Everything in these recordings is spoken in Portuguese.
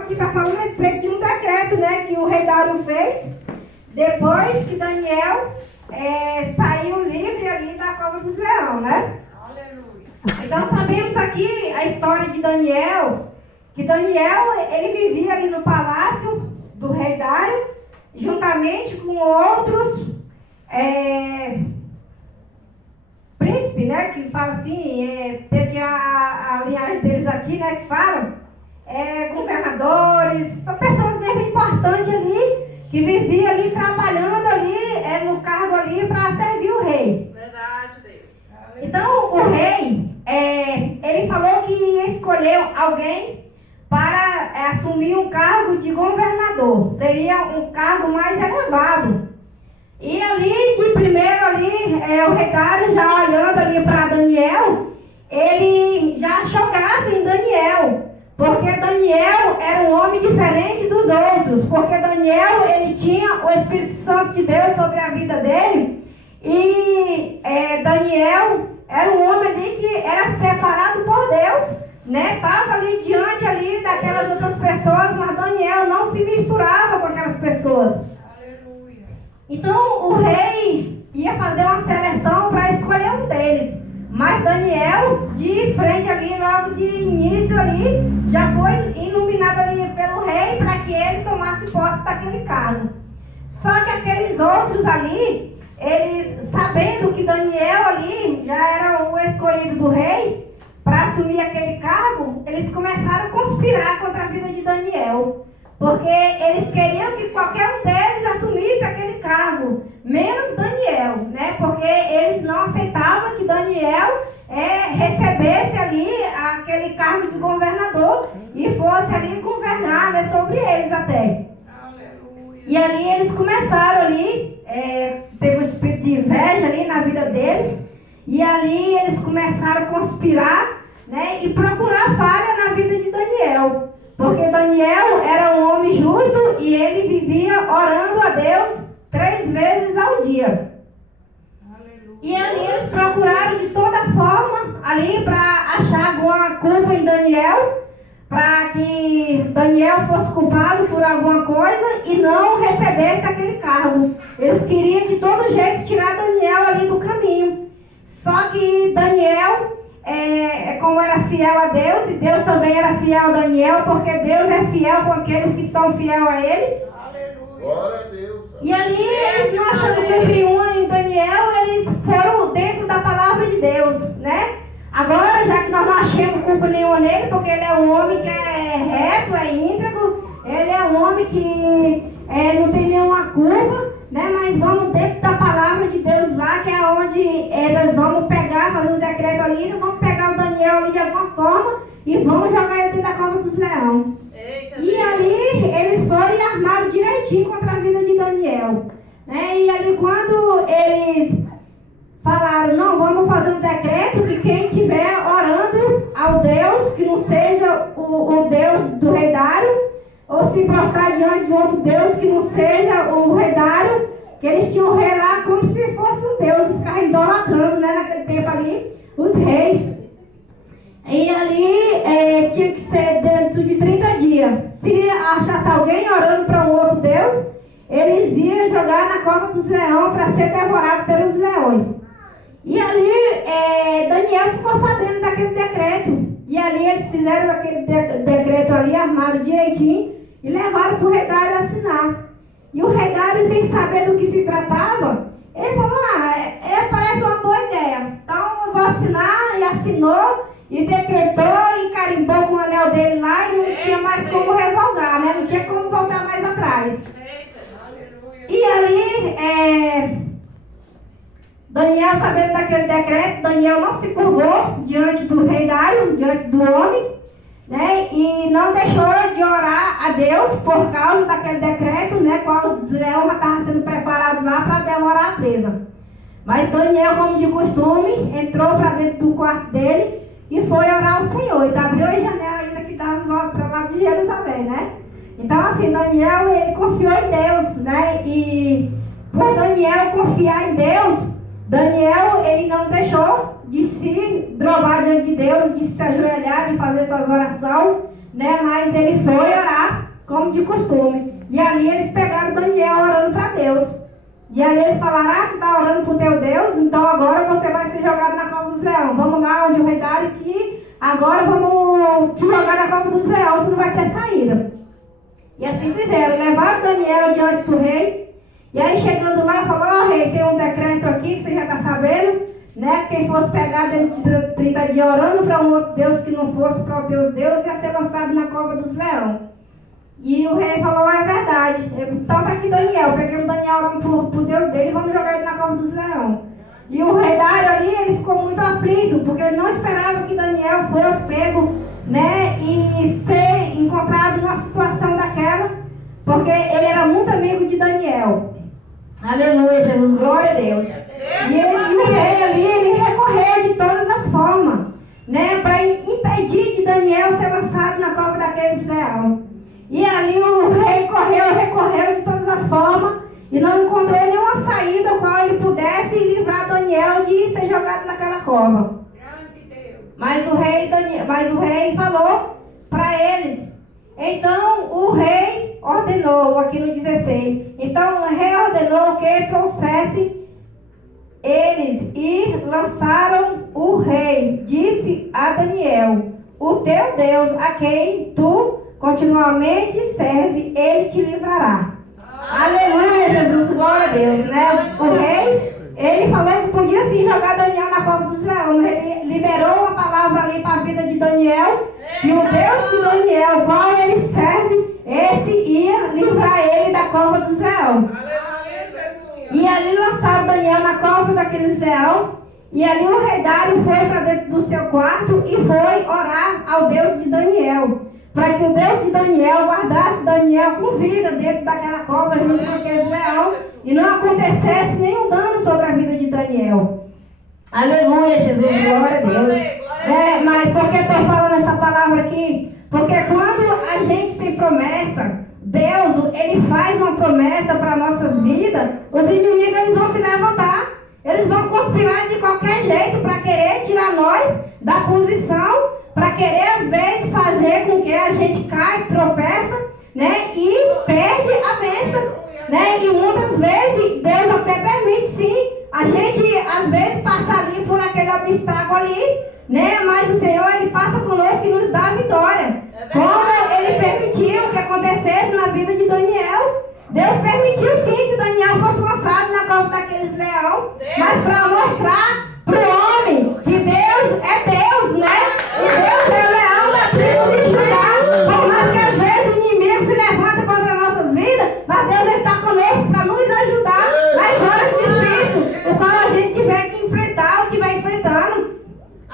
Aqui está falando a respeito de um decreto, né, que o rei Dário fez depois que Daniel saiu livre ali da cova dos leões, né? Aleluia. Então sabemos aqui a história de Daniel, que Daniel ele vivia ali no palácio do rei Dário, juntamente com outros príncipes, né, que fala assim, teve a linhagem deles aqui, né, que falam, governadores, são pessoas mesmo importantes ali, que viviam ali trabalhando ali, no cargo ali para servir o rei. Verdade, Deus. Então o rei, ele falou que ia escolher alguém para assumir um cargo de governador, seria um cargo mais elevado. E ali, de primeiro ali, o rei Dário já olhando ali para Daniel, ele já achou graça em Daniel, porque Daniel era um homem diferente dos outros, porque Daniel, ele tinha o Espírito Santo de Deus sobre a vida dele, e Daniel era um homem ali que era separado por Deus, né? Estava ali diante ali daquelas outras pessoas, mas Daniel não se misturava com aquelas pessoas. Então o rei ia fazer uma seleção para escolher um deles, mas Daniel, de frente ali, logo de início ali, já foi iluminado ali pelo rei para que ele tomasse posse daquele cargo. Só que aqueles outros ali, eles sabendo que Daniel ali já era o escolhido do rei para assumir aquele cargo, eles começaram a conspirar contra a vida de Daniel. Porque eles queriam que qualquer um deles assumisse aquele cargo, menos Daniel, né? Porque eles não aceitavam que Daniel recebesse ali aquele cargo de governador e fosse ali governar, né, sobre eles até. Aleluia. E ali eles começaram ali, teve um espírito de inveja ali na vida deles, e ali eles começaram a conspirar, né, e procurar falha na vida de Daniel. Porque Daniel era um homem justo e ele vivia orando a Deus 3 vezes ao dia. Aleluia. E ali eles procuraram de toda forma ali para achar alguma culpa em Daniel, para que Daniel fosse culpado por alguma coisa e não recebesse aquele cargo. Eles queriam de todo jeito tirar Daniel ali do caminho. Só que Daniel, como era fiel a Deus, e Deus também era fiel a Daniel, porque Deus é fiel com aqueles que são fiel a Ele. Aleluia. Glória a Deus. E ali, eles não achando cumprir uma em Daniel, eles foram dentro da palavra de Deus, né? Agora, já que nós não achamos culpa nenhuma nele, porque ele é um homem que é reto, é íntegro, ele é um homem que não tem nenhuma culpa, né? Mas vamos dentro da palavra de Deus lá, que é onde eles vão pegar, fazer um decreto ali, e vamos pegar o Daniel ali de alguma forma e vamos jogar ele dentro da cova dos leões. E ali eles foram e armaram direitinho contra a vida de Daniel, né? E ali quando eles falaram, não, vamos fazer um decreto que quem estiver orando ao Deus, que não seja o Deus do rei Dário, ou se prostrar diante de outro Deus que não seja o rei Dário, que eles tinham o rei lá como se fosse um Deus, e ficavam idolatrando, né, naquele tempo ali, os reis. E ali tinha que ser dentro de 30 dias. Se achasse alguém orando para um outro Deus, eles iam jogar na cova dos leões para ser devorado pelos leões. E ali Daniel ficou sabendo daquele decreto. E ali eles fizeram aquele decreto ali, armaram direitinho e levaram para o rei Dário assinar. E o rei Dário, sem saber do que se tratava, ele falou, parece uma boa ideia. Então eu vou assinar, e assinou, e decretou, e carimbou com o anel dele lá, e não tinha mais como revogar, né? Não tinha como voltar mais atrás. E ali, Daniel, sabendo daquele decreto, Daniel não se curvou diante do rei Dário, diante do homem, né? E não deixou de orar a Deus por causa daquele decreto, né? Qual o leão já estava sendo preparado lá para devorar a presa. Mas Daniel, como de costume, entrou para dentro do quarto dele e foi orar ao Senhor. E abriu a janela ainda que dava para lá de Jerusalém, né? Então, assim, Daniel, ele confiou em Deus, né? E por Daniel confiar em Deus, Daniel, ele não deixou de se drobar diante de Deus, de se ajoelhar, de fazer suas orações, né? Mas ele foi orar como de costume. E ali eles pegaram Daniel orando para Deus. E ali eles falaram, tu está orando para o teu Deus, então agora você vai ser jogado na cova dos leões. Vamos lá onde o rei Dário que agora vamos te jogar na cova dos leões, tu não vai ter saída. E assim fizeram, levaram Daniel diante do rei. E aí chegando lá, falou, rei, tem um decreto aqui que você já está sabendo, né? Quem fosse pegar dentro de 30 dias orando para um outro Deus que não fosse para o teu Deus, ia ser lançado na cova dos leões. E o rei falou, é verdade. Então tá aqui Daniel, peguei o Daniel orando pro Deus dele e vamos jogar ele na cova dos leões. E o rei Dário ali, ele ficou muito aflito, porque ele não esperava que Daniel fosse pego, né, e ser encontrado numa situação daquela, porque ele era muito amigo de Daniel. Aleluia, Jesus, glória a Deus. E o rei ali, ele recorreu de todas as formas, né, para impedir de Daniel ser lançado na cova daqueles leões. E ali o rei recorreu de todas as formas e não encontrou nenhuma saída qual ele pudesse livrar Daniel de ser jogado naquela cova. Mas o rei falou para eles. Então o rei ordenou, aqui no 16, então o rei ordenou que trouxesse eles e lançaram o rei. Disse a Daniel, o teu Deus a quem tu continuamente serve, ele te livrará. Aleluia, Jesus, glória a Deus, né? O rei, ele falou que podia sim jogar Daniel na cova dos leões. Ele liberou uma palavra ali para a vida de Daniel. E o Deus de Daniel, qual ele serve, esse ia livrar ele da cova dos leões. E ali lançaram Daniel na cova daqueles leões. E ali o rei Dário foi para dentro do seu quarto e foi orar ao Deus de Daniel, para que o Deus de Daniel guardasse Daniel com vida dentro daquela cova junto com aqueles leões e não acontecesse nenhum dano sobre a vida de Daniel. Aleluia, Jesus, glória a Deus. Mas por que estou falando essa palavra aqui? Porque quando a gente tem promessa, Deus, ele faz uma promessa para nossas vidas, os inimigos eles vão se levantar, eles vão conspirar de qualquer jeito para querer tirar nós da posição, para querer às vezes fazer com que a gente caia, tropeça, né, e perde a bênção, né, e muitas vezes Deus até permite sim, a gente às vezes passa ali por aquele obstáculo ali, né, mas o Senhor ele passa conosco e nos dá a vitória, como ele permitiu que acontecesse na vida de Daniel. Deus permitiu sim que Daniel fosse lançado na cova daqueles leões, mas para mostrar para o homem que Deus é Deus, né? E Deus é o leão da tribo de Judá. Por mais que às vezes o inimigo se levanta contra nossas vidas, mas Deus está conosco para nos ajudar nas horas difíceis, o qual a gente tiver que enfrentar ou estiver enfrentando.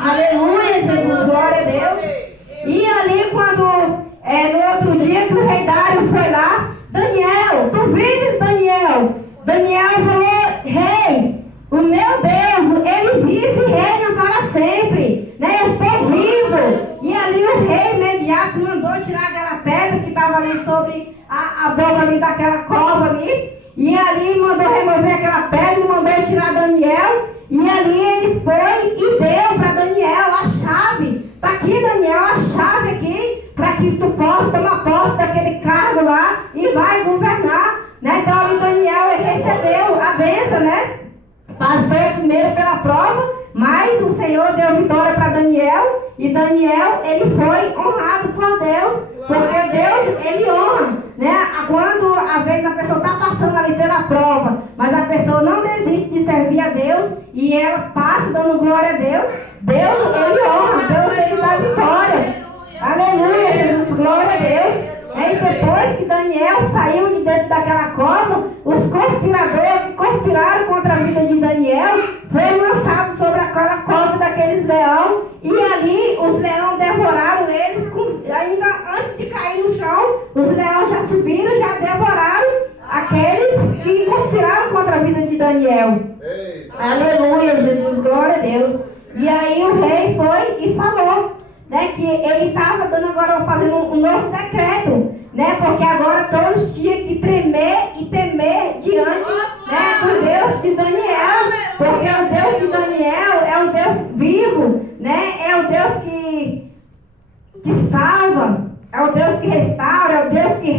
Aleluia, Jesus, glória a Deus. E ali quando, no outro dia que o rei Dário foi lá, Daniel, tu vives, Daniel? Daniel falou, rei, o meu Deus, ele vive e reina para sempre, né? Eu estou vivo. E ali o rei imediato mandou tirar aquela pedra que estava ali sobre a boca ali daquela cova ali. E ali mandou remover aquela pedra, mandou tirar Daniel. E ali eles foi e deu para Daniel a chave. Está aqui, Daniel, a chave aqui, para que tu possa tomar posse daquele cargo lá e vai governar, né? Então ali Daniel ele recebeu a bênção, né? Passou primeiro pela prova, mas o Senhor deu vitória para Daniel, e Daniel ele foi honrado por Deus, porque Deus ele honra, né? Quando às vezes a pessoa está passando ali pela prova, mas a pessoa não desiste de servir a Deus e ela passa dando glória a Deus, Deus ele honra, Deus ele dá vitória. Aleluia, Jesus, glória a Deus. E depois que Daniel saiu de dentro daquela cova, os conspiradores que conspiraram contra a vida de Daniel foram lançados sobre aquela cova daqueles leões, e ali os leões devoraram eles, ainda antes de cair no chão, os leões já subiram, já devoraram aqueles que conspiraram contra a vida de Daniel. Aleluia, Jesus, glória a Deus. E aí o rei foi e falou, né, que ele estava dando agora, fazendo um novo decreto, né, porque agora todos tinham que tremer e temer diante, né, do Deus de Daniel, porque o Deus de Daniel é um Deus vivo, né, é o Deus que salva, é o Deus que restaura, é o Deus que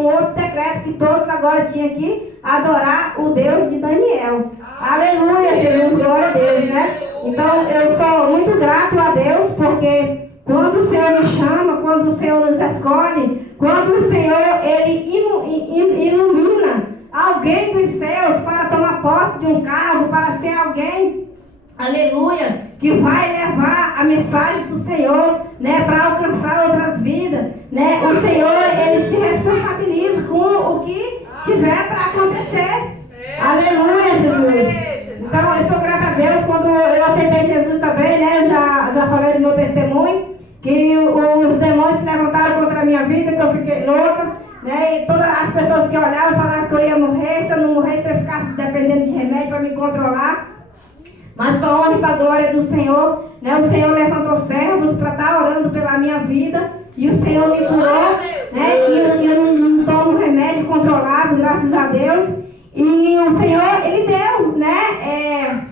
um outro decreto que todos agora tinham que adorar o Deus de Daniel. Aleluia, Jesus, glória a Deus, né? Então, eu sou muito grato a Deus, porque quando o Senhor nos chama, quando o Senhor nos escolhe, quando o Senhor, Ele ilumina alguém dos céus para tomar posse de um cargo, para ser alguém, aleluia, que vai levar a mensagem do Senhor, né, para alcançar outras vidas, né? O Senhor, Ele se responsabiliza com o que tiver para acontecer. Aleluia, Jesus. Então, eu sou grata a Deus. Quando eu aceitei Jesus também, né, eu já falei do meu testemunho, que os demônios se levantaram contra a minha vida, que eu fiquei louca, né, e todas as pessoas que olhavam falavam que eu ia morrer. Se eu não morresse, eu ficasse dependendo de remédio para me controlar. Mas para a honra e para a glória do Senhor, né, o Senhor levantou servos para estar orando pela minha vida, e o Senhor me curou, né, e eu não tomo remédio controlado, graças a Deus. E o Senhor, Ele deu, né,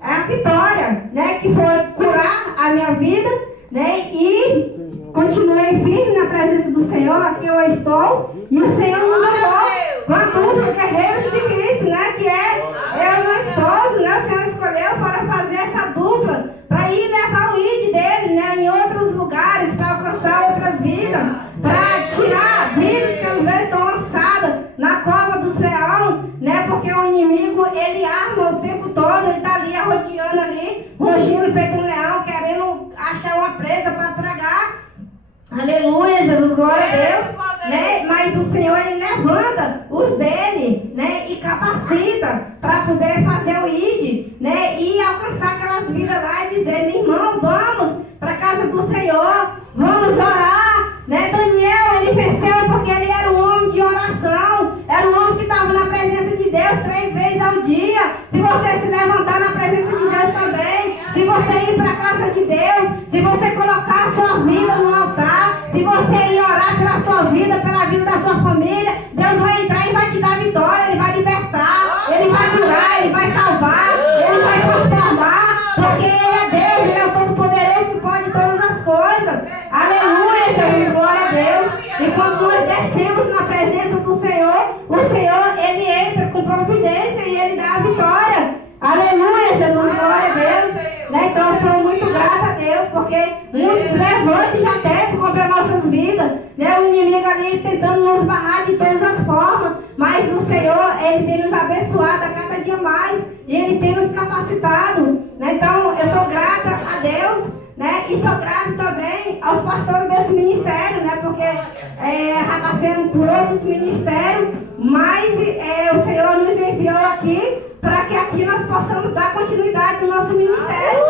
a vitória, né, que foi curar a minha vida, né, e continuei firme na presença do Senhor. Aqui eu estou, e o Senhor nos levou com a dupla guerreiros de Cristo, né, que é eu e meu esposo, né, o Senhor escolheu para fazer essa dupla, para ir levar o ID dele, né, em outros lugares, para alcançar outras vidas, para tirar vidas que às vezes estão lançadas na cova dos leões, né, porque o inimigo, ele arma o tempo todo, ele está ali arrodeando ali, rugindo feito um leão, querendo achar uma presa para tragar. Aleluia, Jesus, glória a Deus, né? Mas o Senhor, Ele levanta os dele, né, e capacita para poder fazer o ID, né, e alcançar aquelas vidas lá e dizer: meu irmão, vamos para a casa do Senhor, vamos orar, né? Daniel, ele venceu porque ele era um homem de oração, era um homem que estava na presença de Deus 3 vezes ao dia. Se você se levantar na presença de Deus também, se você ir para a casa de Deus, se você colocar a sua vida no altar, se você ir orar pela sua vida, pela vida da sua família, Deus vai entrar e vai te dar vitória, Ele vai libertar, Ele vai curar, Ele vai salvar, Ele vai transformar, porque Ele é Deus, Ele é o Todo-Poderoso que pode todas as coisas. Aleluia, Jesus, glória a Deus. E quando nós descemos na presença do Senhor, o Senhor, Ele entra com providência e Ele dá a vitória. Aleluia, Jesus, glória a Deus. Né? Então eu sou muito grata a Deus, porque muitos levantes já teve contra nossas vidas, né? O inimigo ali tentando nos barrar de todas as formas, mas o Senhor, Ele tem nos abençoado a cada dia mais, e Ele tem nos capacitado, né? Então eu sou grata a Deus, né? E sou grata também aos pastores desse ministério, né? Porque já passamos por outros ministérios, mas o Senhor nos enviou aqui para que aqui nós possamos dar continuidade no nosso ministério.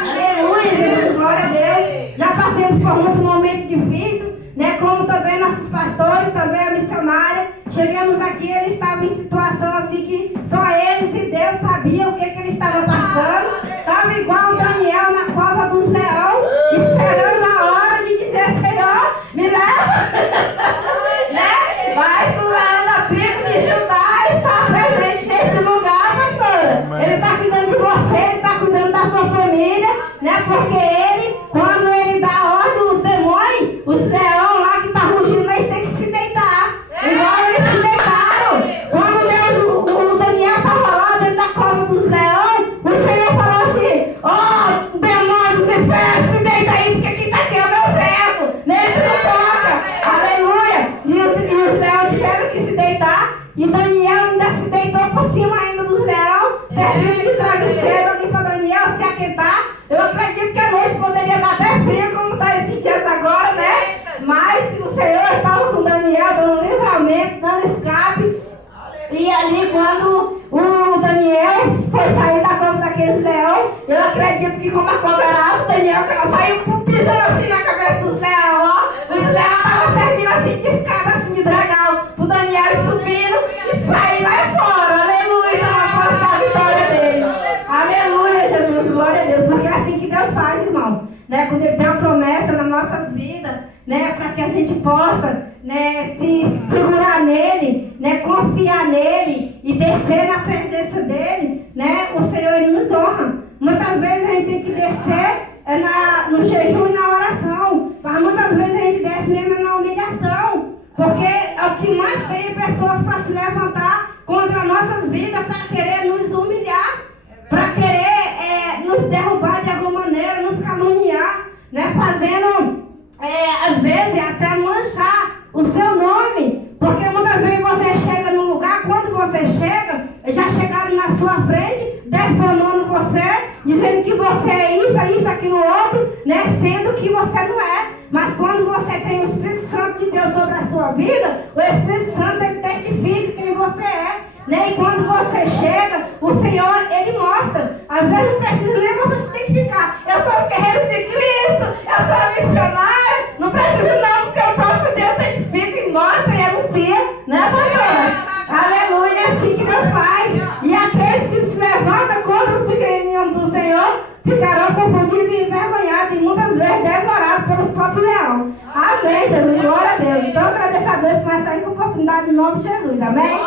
Aleluia, Jesus, glória a Deus. Já passamos por muito momento difícil, né? Como também nossos pastores, também a missionária. Chegamos aqui, eles estavam em situação assim que só eles e Deus sabiam o que eles estavam passando. Estava igual o Daniel na cova dos leões, esperando a hora de dizer: Senhor, me leva. Né? Mas o leão da tribo de Judá está presente neste lugar, pastora. Ele está cuidando de você, Ele está cuidando da sua família, né? Porque Ele, quando Ele dá ordem, os demônios, os leões lá que estão rugindo, eles têm que se deitar. Igual eles se deitaram. Quando o Daniel estava lá dentro da cova dos leões, o Senhor falou assim: ó, demônios e infernos, se deita aí, porque quem está aqui é o meu servo. Nele não toca. Aleluia. E os leões tiveram que se deitar. E Daniel ainda se deitou por cima ainda dos leões, servindo de travesseiro ali para Daniel se aquentar. Eu acredito que a noite poderia dar até frio, como está esses dias agora, né? Mas o Senhor estava com Daniel dando livramento, dando escape. E ali, quando o Daniel foi sair da cova daqueles leões, eu acredito que, como a cobra era alta, o Daniel saiu pisando assim na cabeça dos leões, ó. Os leões estavam servindo assim de escada, assim de dragão, o Daniel subindo e saindo lá fora. Aleluia, na força da vitória dele. Aleluia, Jesus, glória a Deus. Porque é assim que Deus faz, irmão. Né? Quando Ele tem uma promessa nas nossas vidas, né? Para que a gente possa, né, se segurar nele, né, confiar nele e descer na presença dele, né? O Senhor, Ele nos honra. Muitas vezes a gente tem que descer no jejum e na oração, mas muitas vezes a gente desce mesmo na humilhação, porque é o nossas vidas para querer nos humilhar, para querer nos derrubar de alguma maneira, nos caluniar, né? Fazendo, às vezes, até manchar o seu nome, porque muitas vezes você chega num lugar, quando você chega, já chegaram na sua frente, defamando você, dizendo que você é isso, aquilo, outro, né? Sendo que você não é. Mas quando você tem o Espírito Santo de Deus sobre a sua vida, o Espírito Santo, ele testifica quem você é, né? E quando você chega, o Senhor, ele mostra. Às vezes não precisa nem você se identificar. Eu sou os guerreiros de Cristo, eu sou a missionária. Não precisa não, porque o próprio Deus testifica e mostra e anuncia, né, pastora? Aleluia, é assim que Deus faz. E aqueles que se levantam contra os pequeninos do Senhor ficarão confundidos e envergonhados e muitas vezes devorados pelos próprios leões. Amém, Jesus, glória a Deus. Então, agradeço a Deus por essa oportunidade em nome de Jesus, amém?